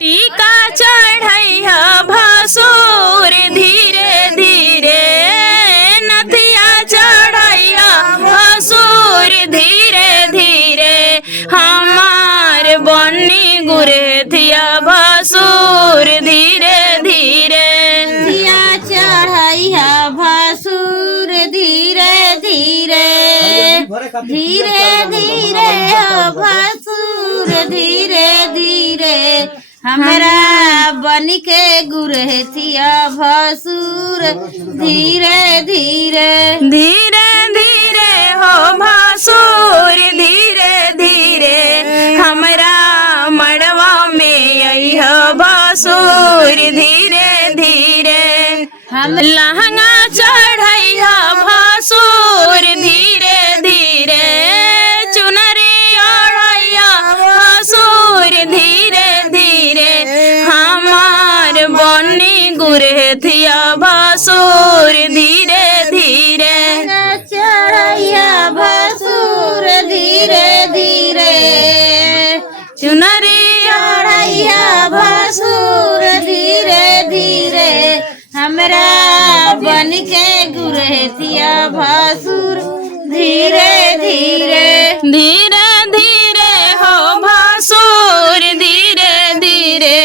टीका चढ़ैया भसुर धीरे धीरे, नथिया चढ़ैया भसुर धीरे धीरे, हमार बनी गुरेथिया भसुर धीरे धीरे। नथिया चढ़ैया भसुर धीरे धीरे, धीरे धीरे भसुर धीरे धीरे, हमरा बन के गुरेथिया भसुर धीरे धीरे। धीरे धीरे हो भसुर धीरे धीरे, हमरा मड़वा में अइह भसुर धीरे धीरे। हम लहंगा चढ़ैया भसुर धीरे धीरे, चुनरी ओढ़ैया भसुर धीरे धीरे, हमार बनी गुरेथिया भसुर धीरे धीरे। चढ़ैया भसुर धीरे धीरे, चुनरी चढ़ैया भसुर धीरे धीरे, हमरा बन के गुरेथिया भसुर धीरे धीरे। धीरे धीरे हो भसुर धीरे धीरे,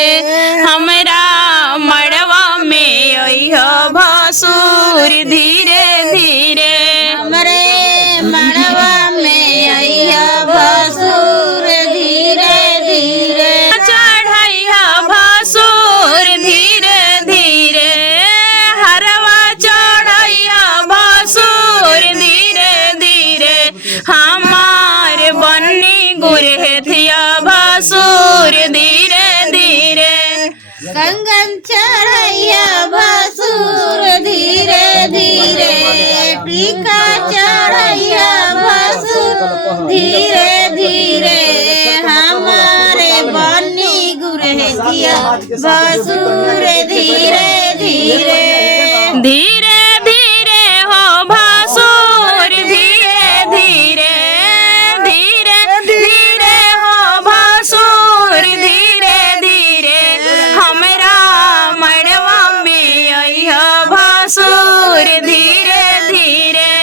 हमरा मड़वा में अइह भसुर धीरे धीरे। हमरे मड़वा में अइहा भसुर धीरे धीरे। चढ़ैया भसुर धीरे धीरे, हरवा चढ़ैया भसुर धीरे धीरे, हमार बनी गुरेथिया भसुर धीरे धीरे। कंगन चढ़ैया भसुर धीरे धीरे, टीका चढ़ैया भसुर धीरे धीरे, हमारे बनी गुरेथिया भसुर धीरे धीरे। धीरे धीरे हो भसुर धीरे धीरे, धीरे धीरे हो भसुर धीरे धीरे, हमरा मड़वा में अइह भसुर धीरे धीरे।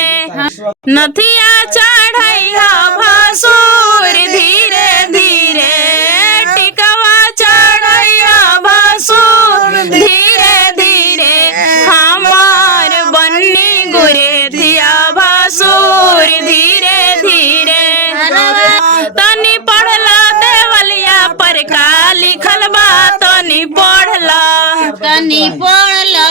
नथिया चढ़ैया भसुर धीरे धीरे, टिकवा चढ़ैया भसुर धीरे धीरे, हमार बनी गुरेथिया भसुर धीरे धीरे। तनी पढ़ला देवलिया पर का लिखल बा, तनी पढ़ला। तनी पढ़ला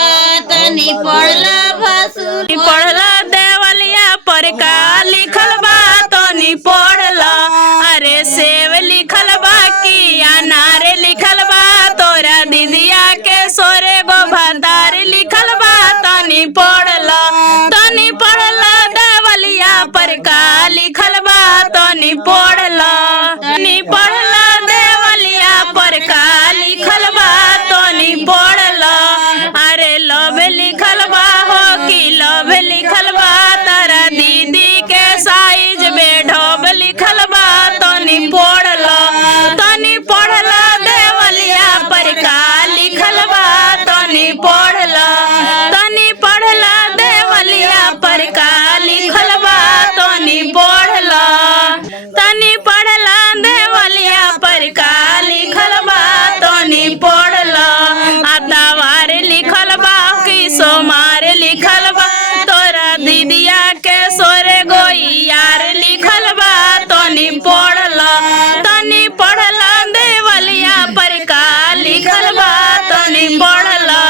भसुर पढ़ला देवलिया पर का लिखल बा, तनी पढ़ला। अरे सेब लिखल बा कि अनार लिखल बा, तोरा दीदिया के सोरे गो भातार लिखल बा, तनी पढ़ला। तनी पढ़ला देवलिया पर का लिखल बा, तनी पढ़ला। तनी पढ़ला देवलिया पर का लिखल बा, तनी पढ़ला। अरे लव लिखल बा हो कि लव लिखल बा, तारा दीदी के साइज में ढोब लिखल बा, तनी पढ़ला। तनी पढ़ला देवलिया पर का लिखल बा, तनी पढ़ला। तनी पढ़ला देवलिया पर का लिखल बा, तनी पढ़ला। तनी पढ़ला देवलिया पर का लिखल बा, तनी पढ़ला। आतावार लिखल बा कि सोमार लिखल बा, तोरा दीदिया के सोरे गोइयार लिखल बा, तनी पढ़ला। तनी पढ़ला देवलिया पर का लिखल बा, तनी पढ़ला।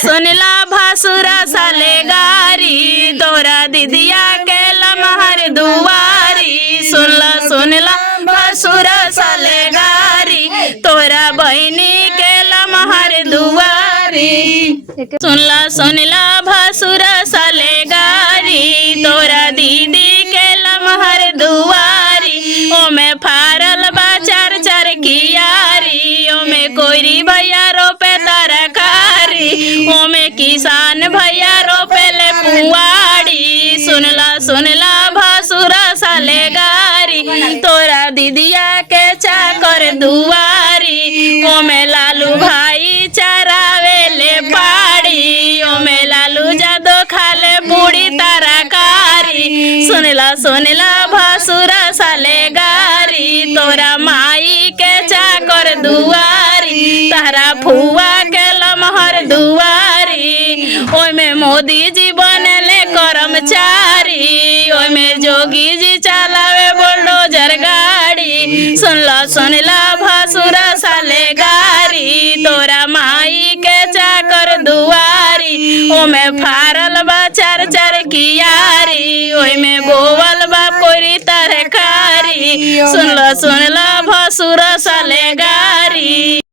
सुनला भसुरा साले गारी, तोरा दीदिया के लमहर दुआरी। सुनला भसुरा साले गारी, तोरा बहिनी के लमहर दुआरी। सुनला भसुरा साले गारी, तोरा दीदी के लमहर दुआरी। ओमे फारल बा चार चार कियारी, ओमे कोइरी भैया रोपे तरकारी, ओमे किसान भैया रोपे ले पुआड़ी। सुनला भसुरा साले गारी, तोरा दीदिया के चाकर दुआरी। ओमे लालू भाई चरावेले पाड़ी ओमे लालू जादो खाले पूरी तरकारी सुनला भसुर साले गारी तोरा माई के चाकर दुआरी तारा फुआ के लमहर दुआरी ओमे मोदी जी बनले कर्मचारी ओमे जोगी जी चलावे बुलडोजर गाड़ी सुनला भसुर साले गारी तोरा माई के चाकर दुआरी ओमे फारल बा चार चार कियारी ओमे बोवल बा कोरी तरकारी सुनला भसुर साले गारी।